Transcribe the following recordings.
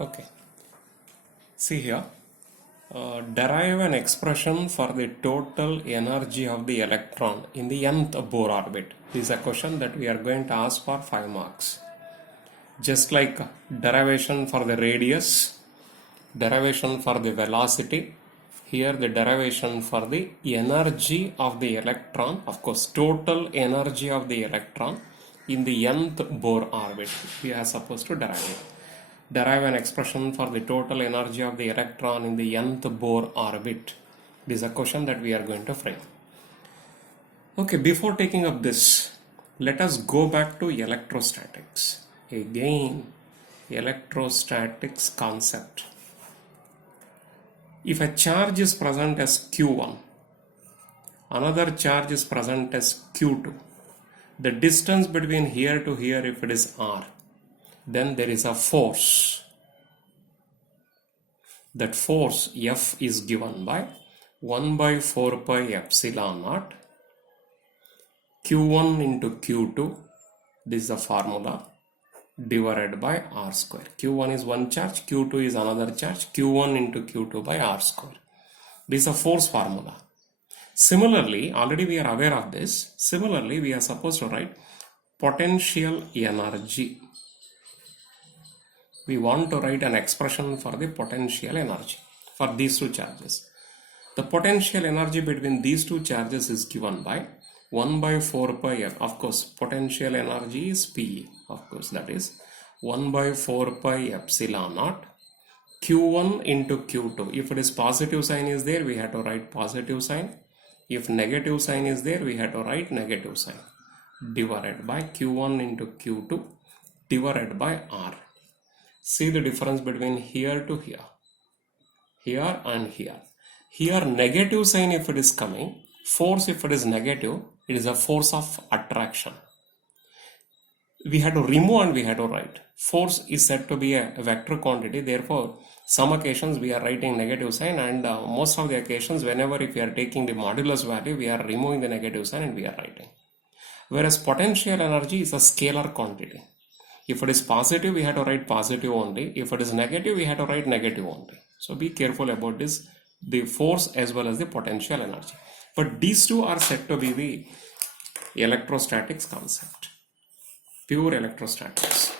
Okay, see here, derive an expression for the total energy of the electron in the nth Bohr orbit. This is a question that we are going to ask for 5 marks. Just like derivation for the radius, derivation for the velocity, here the derivation for the energy of the electron, of course total energy of the electron in the nth Bohr orbit. We are supposed to derive it. Derive an expression for the total energy of the electron in the nth Bohr orbit. This is a question that we are going to frame. Okay, before taking up this, let us go back to electrostatics. Again, electrostatics concept. If a charge is present as Q1, another charge is present as Q2, the distance between here to here, if it is R, then there is a force. That force F is given by 1 by 4 pi epsilon naught Q1 into Q2, this is the formula, divided by R square. Q1 is one charge, Q2 is another charge, Q1 into Q2 by R square. This is a force formula. Similarly, already we are aware of this. Similarly, we are supposed to write potential energy. We want to write an expression for the potential energy for these two charges. The potential energy between these two charges is given by 1 by 4 pi f. Of course, potential energy is P. Of course, that is 1 by 4 pi epsilon naught Q1 into Q2. If it is positive sign is there, we have to write positive sign. If negative sign is there, we have to write negative sign. Divided by Q1 into Q2 divided by R. See the difference between here to here. Here and here. Here negative sign if it is coming, force if it is negative, it is a force of attraction. We had to remove and we had to write. Force is said to be a vector quantity, therefore some occasions we are writing negative sign, and most of the occasions whenever if we are taking the modulus value, we are removing the negative sign and we are writing. Whereas potential energy is a scalar quantity. If it is positive, we have to write positive only. If it is negative, we have to write negative only. So be careful about this, the force as well as the potential energy. But these two are said to be the electrostatics concept, pure electrostatics.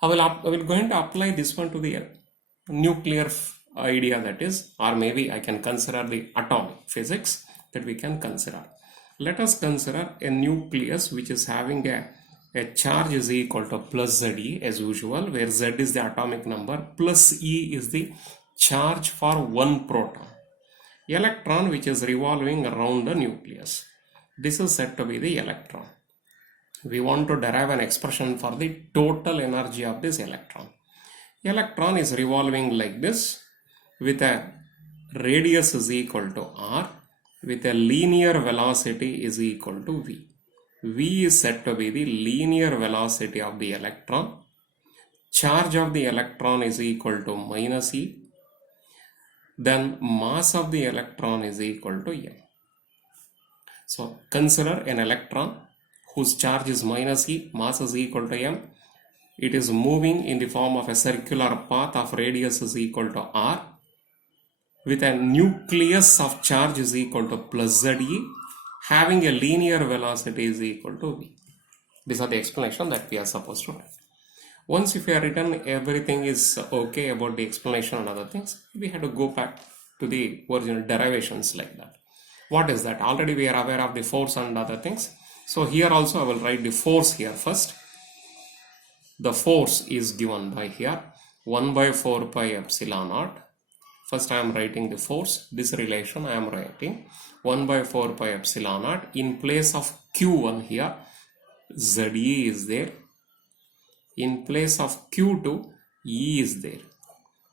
I will going to apply this one to the nuclear idea, that is, or maybe I can consider the atomic physics that we can consider. Let us consider a nucleus which is having a charge is equal to plus Ze as usual, where Z is the atomic number, plus E is the charge for one proton. Electron which is revolving around the nucleus. This is said to be the electron. We want to derive an expression for the total energy of this electron. Electron is revolving like this with a radius is equal to R, with a linear velocity is equal to V. V is said to be the linear velocity of the electron. Charge of the electron is equal to minus E. Then mass of the electron is equal to M. So consider an electron whose charge is minus E, mass is equal to M. It is moving in the form of a circular path of radius is equal to R, with a nucleus of charge is equal to plus Ze, having a linear velocity is equal to V. These are the explanation that we are supposed to do. Once if we are written everything is okay about the explanation and other things, we have to go back to the original derivations like that. What is that? Already we are aware of the force and other things. So here also I will write the force here first. The force is given by here 1 by 4 pi epsilon naught. First I am writing the force. This relation I am writing 1 by 4 pi epsilon naught. In place of Q1 here, Ze is there. In place of Q2, E is there.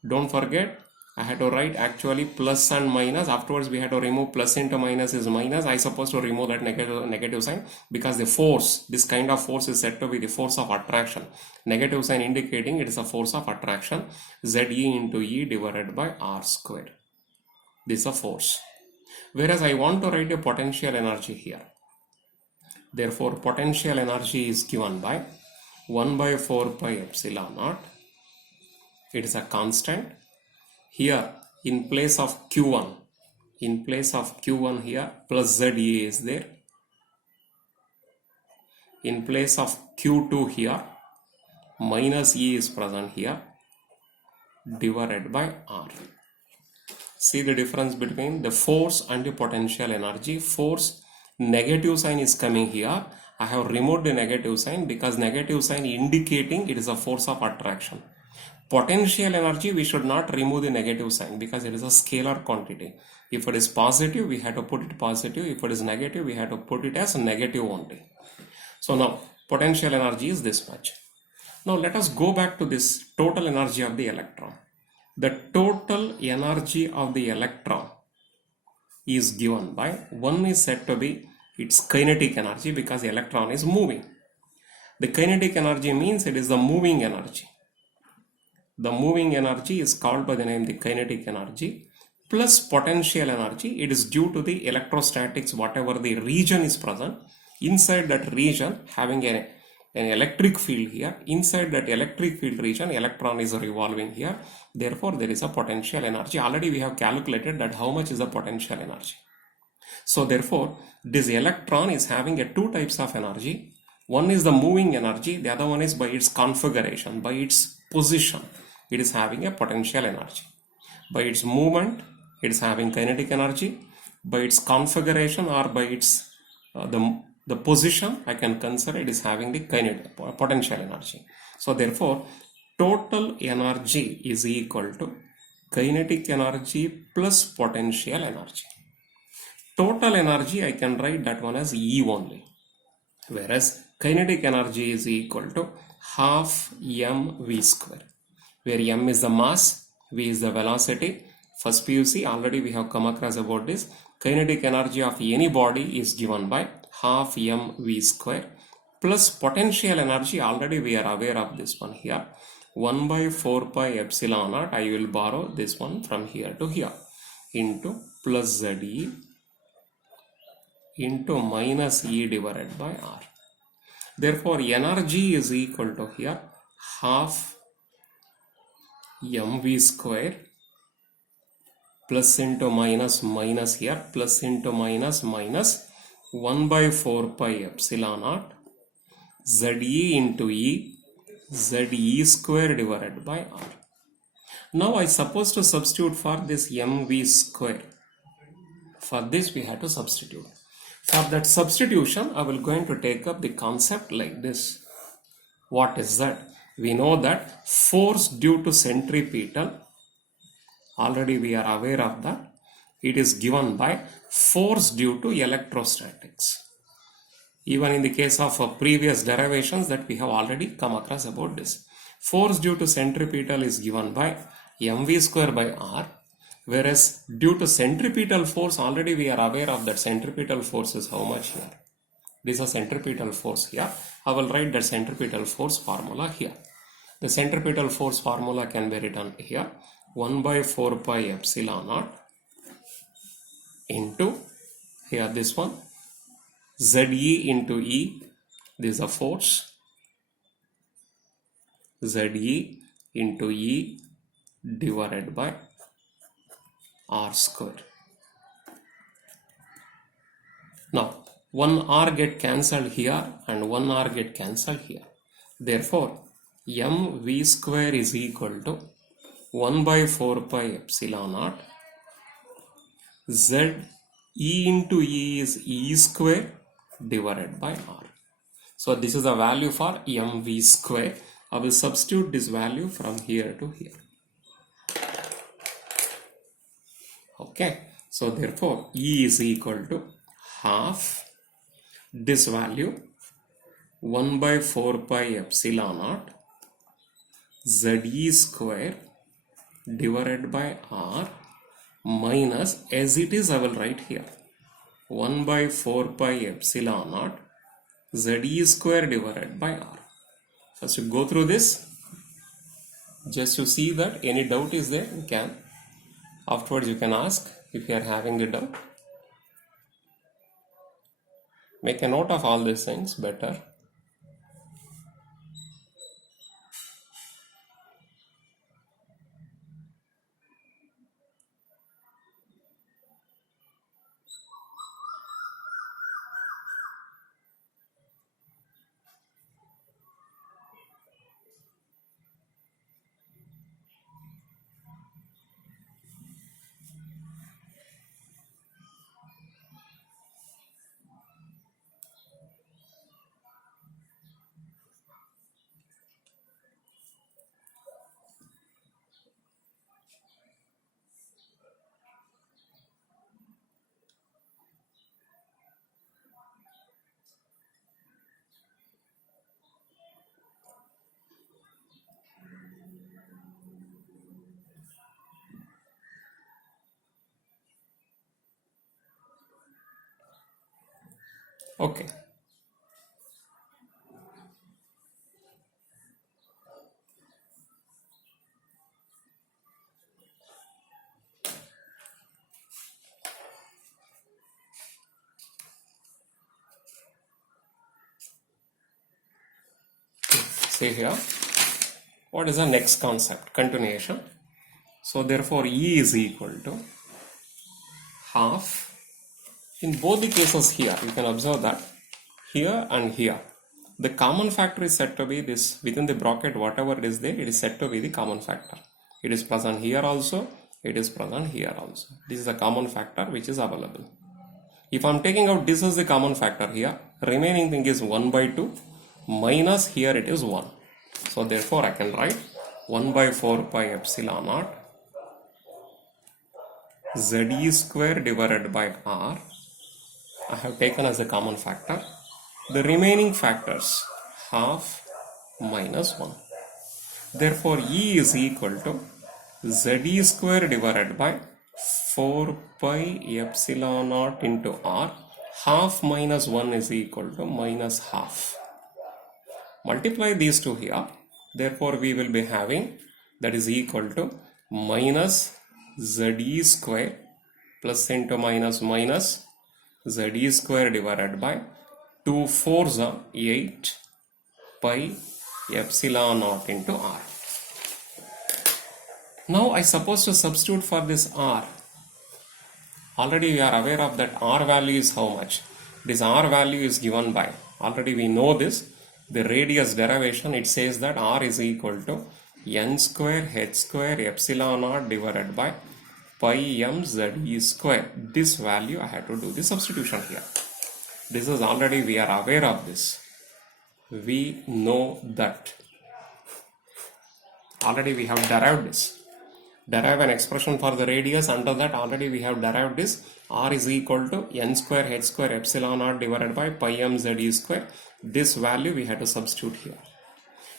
Don't forget, I had to write actually plus and minus. Afterwards, we had to remove plus into minus is minus. I supposed to remove that negative sign because the force, this kind of force is said to be the force of attraction. Negative sign indicating it is a force of attraction. Ze into E divided by R square. This is a force. Whereas I want to write a potential energy here. Therefore, potential energy is given by 1 by 4 pi epsilon naught it is a constant. Here in place of Q1, here plus ZA is there. In place of Q2 here minus E is present here, divided by R. See the difference between the force and the potential energy. Force, negative sign is coming here. I have removed the negative sign because negative sign indicating it is a force of attraction. Potential energy, we should not remove the negative sign because it is a scalar quantity. If it is positive, we have to put it positive. If it is negative, we have to put it as negative only. So now potential energy is this much. Now let us go back to this total energy of the electron. The total energy of the electron is given by, one is said to be its kinetic energy because the electron is moving. The kinetic energy means it is the moving energy. The moving energy is called by the name the kinetic energy, plus potential energy. It is due to the electrostatics, whatever the region is present. Inside that region having an electric field here. Inside that electric field region, electron is revolving here. Therefore, there is a potential energy. Already we have calculated that how much is the potential energy. So therefore, this electron is having two types of energy. One is the moving energy. The other one is by its configuration, by its position. It is having a potential energy. By its movement, it is having kinetic energy. By its configuration or by its the position, I can consider it is having the kinetic potential energy. So therefore, total energy is equal to kinetic energy plus potential energy. Total energy, I can write that one as E only. Whereas kinetic energy is equal to half mv square, where m is the mass, v is the velocity. First PUC, already we have come across about this. Kinetic energy of any body is given by half mv square plus potential energy. Already we are aware of this one here, 1 by 4 pi epsilon naught. I will borrow this one from here to here into plus ZE into minus E divided by R. Therefore, energy is equal to here half mv square plus into minus minus here plus into minus minus 1 by 4 pi epsilon naught ZE into E, ZE square divided by R. Now I suppose to substitute for this mv square. For this we have to substitute. For that substitution, I will going to take up the concept like this. What is that? We know that force due to centripetal, already we are aware of that. It is given by force due to electrostatics. Even in the case of previous derivations that we have already come across about this. Force due to centripetal is given by mv square by R. Whereas due to centripetal force, already we are aware of that centripetal force is how much here. This is a centripetal force here. I will write that centripetal force formula here. The centripetal force formula can be written here. 1 by 4 pi epsilon naught into here this one ZE into E. This is a force. ZE into E divided by R square. Now, one R get cancelled here and one R get cancelled here. Therefore, mv square is equal to 1 by 4 pi epsilon naught. Z E into E is E square divided by R. So, this is the value for mv square. I will substitute this value from here to here. Okay, so therefore E is equal to half this value 1 by 4 pi epsilon naught ZE square divided by R minus, as it is I will write here 1 by 4 pi epsilon naught ZE square divided by R. First you go through this just to see that any doubt is there, you can. Afterwards you can ask if you are having a doubt. Make a note of all these things better. Okay. See here, what is the next concept? Continuation. So therefore E is equal to half. In both the cases here, you can observe that here and here, the common factor is said to be this, within the bracket, whatever it is there, it is said to be the common factor. It is present here also, it is present here also. This is the common factor which is available. If I am taking out this as the common factor here, remaining thing is 1 by 2 minus here it is 1. So therefore I can write 1 by 4 pi epsilon naught ZE square divided by R. I have taken as a common factor. The remaining factors half minus 1. Therefore E is equal to ZE square divided by 4 pi epsilon naught into R. Half minus 1 is equal to minus half. Multiply these two here. Therefore we will be having that is equal to minus ZE square plus into minus minus ZE square divided by 2 4s are 8 pi epsilon naught into R. Now I suppose to substitute for this R. Already we are aware of that R value is how much. This R value is given by, already we know this, the radius derivation, it says that R is equal to n square h square epsilon naught divided by pi m ZE square. This value I have to do the substitution here. This is already we are aware of this. We know that. Already we have derived this. Derive an expression for the radius. Under that already we have derived this. R is equal to n square h square epsilon naught divided by pi m ZE square. This value we have to substitute here.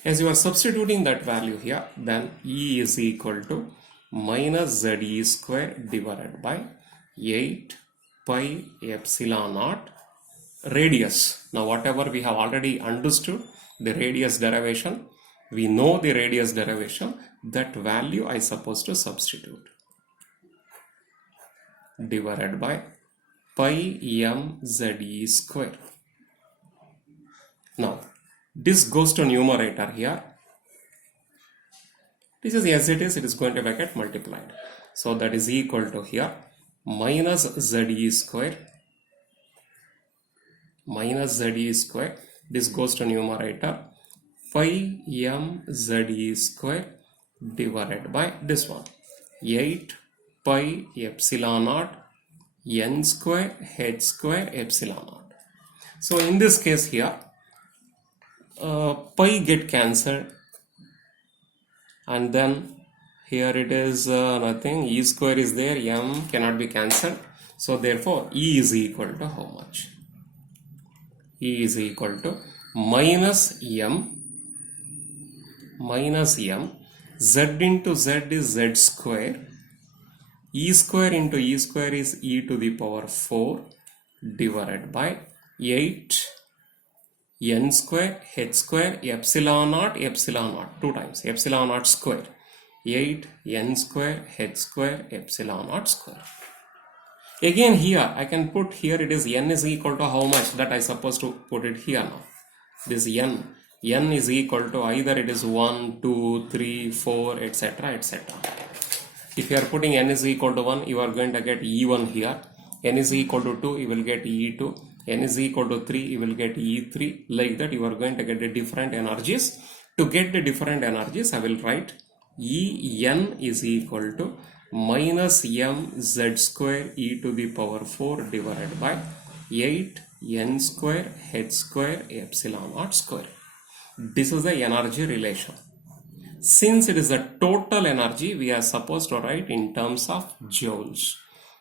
As you are substituting that value here, then E is equal to minus ZE square divided by 8 pi epsilon naught radius. Now whatever we have already understood, the radius derivation, we know the radius derivation, that value I supposed to substitute. Divided by pi m ZE square. Now this goes to numerator here. This is as it is going to get multiplied. So that is equal to here minus ZE square. Minus ZE square. This goes to numerator. Pi m ZE square divided by this one. 8 pi epsilon naught n square h square epsilon naught. So in this case here, pi get cancelled, and then here it is nothing, E square is there, m cannot be cancelled. So therefore E is equal to how much? E is equal to minus m, z into z is z square, E square into E square is e to the power 4 divided by 8 n square h square epsilon naught 2 times epsilon naught square, 8 n square h square epsilon naught square. Again here I can put, here it is n is equal to how much, that I supposed to put it here now. This n is equal to either it is 1, 2, 3, 4, etc. etc. If you are putting n is equal to 1, you are going to get E1 here. N is equal to 2, you will get E2. N is equal to 3, you will get E3. Like that you are going to get the different energies. To get the different energies, I will write En is equal to minus m z square e to the power 4 divided by 8 n square h square epsilon naught square. This is the energy relation. Since it is the total energy, we are supposed to write in terms of joules.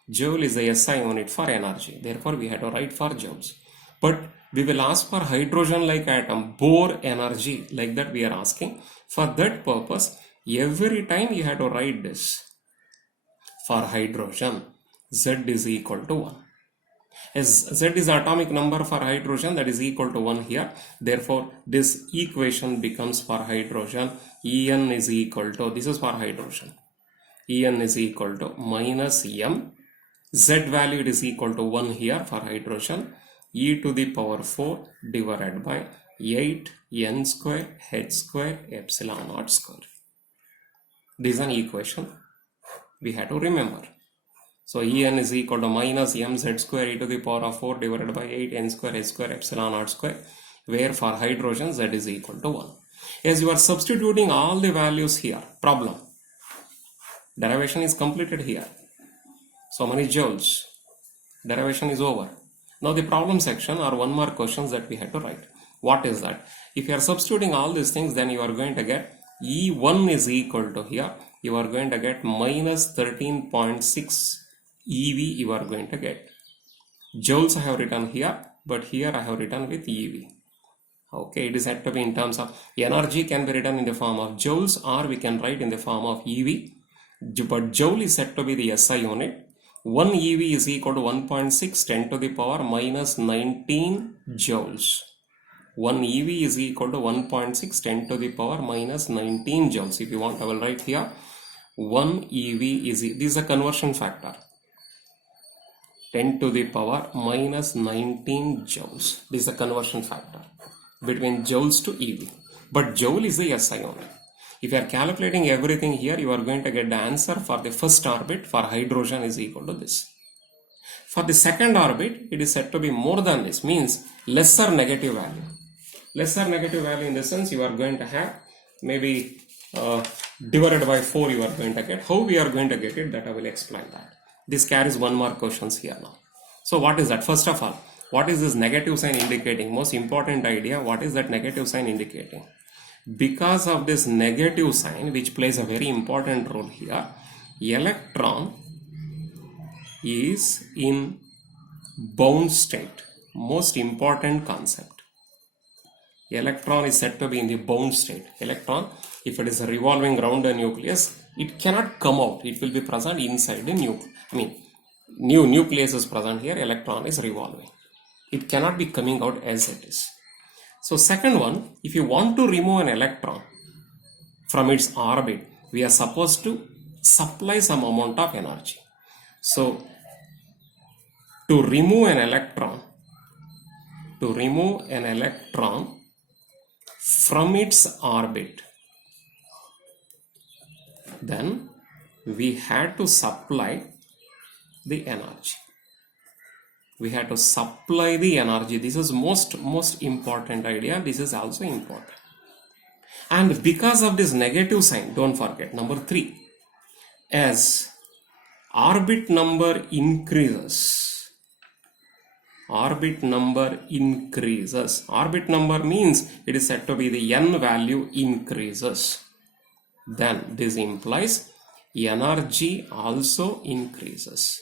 Joule is the SI unit for energy. Therefore, we have to write for joules. But we will ask for hydrogen-like atom, Bohr energy, like that we are asking. For that purpose, every time you have to write this. For hydrogen, Z is equal to 1. As Z is the atomic number for hydrogen, that is equal to 1 here. Therefore, this equation becomes for hydrogen, En is equal to, this is for hydrogen, En is equal to minus m. Z value it is equal to 1 here for hydrogen, e to the power 4 divided by 8 n square h square epsilon naught square. This is an equation we have to remember. So En is equal to minus mz square e to the power of 4 divided by 8 n square h square epsilon naught square, where for hydrogen z is equal to 1. As you are substituting all the values here, problem, derivation is completed here. So many joules, derivation is over. Now the problem section or one more questions that we have to write. What is that? If you are substituting all these things, then you are going to get E1 is equal to here, you are going to get minus 13.6 EV you are going to get. Joules I have written here, but here I have written with EV. Okay, it is said to be in terms of energy can be written in the form of joules or we can write in the form of EV. But joule is said to be the SI unit. 1 EV is equal to 1.6 10 to the power minus 19 joules. 1 EV is equal to 1.6 10 to the power minus 19 joules. If you want, I will write here 1 EV is, this is a conversion factor, 10 to the power minus 19 joules. This is a conversion factor between joules to EV. But joule is the SI unit. If you are calculating everything here, you are going to get the answer for the first orbit for hydrogen is equal to this. For the second orbit, it is said to be more than this, means lesser negative value. Lesser negative value in the sense you are going to have maybe divided by 4 you are going to get. How we are going to get it, that I will explain that. This carries one more questions here now. So what is that? First of all, what is this negative sign indicating? Most important idea, what is that negative sign indicating? Because of this negative sign, which plays a very important role here, electron is in bound state. Most important concept. Electron is said to be in the bound state. Electron, if it is revolving around the nucleus, it cannot come out. It will be present inside the nucleus. New nucleus is present here, electron is revolving. It cannot be coming out as it is. So second one, if you want to remove an electron from its orbit, we are supposed to supply some amount of energy. So to remove an electron from its orbit, then we had to supply the energy. We have to supply the energy. This is most important idea. This is also important. And because of this negative sign, don't forget, number 3, as orbit number increases, orbit number means it is said to be the n value increases. Then this implies energy also increases.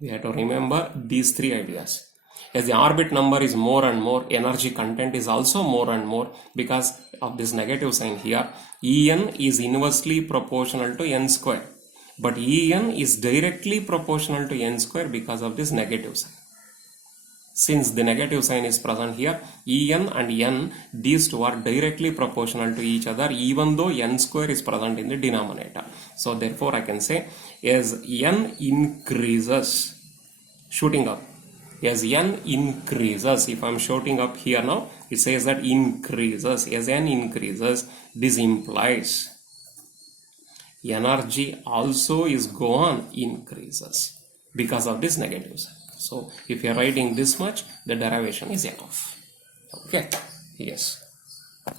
We have to remember these 3 ideas. As the orbit number is more and more, energy content is also more and more because of this negative sign here. En is inversely proportional to n square. But En is directly proportional to n square because of this negative sign. Since the negative sign is present here, En and n, these two are directly proportional to each other even though n square is present in the denominator. So therefore I can say as n increases, shooting up, as n increases, if I am shooting up here now, it says that increases, as n increases, this implies energy also is increases because of this negative sign. So if you are writing this much, the derivation is enough. Okay, yes.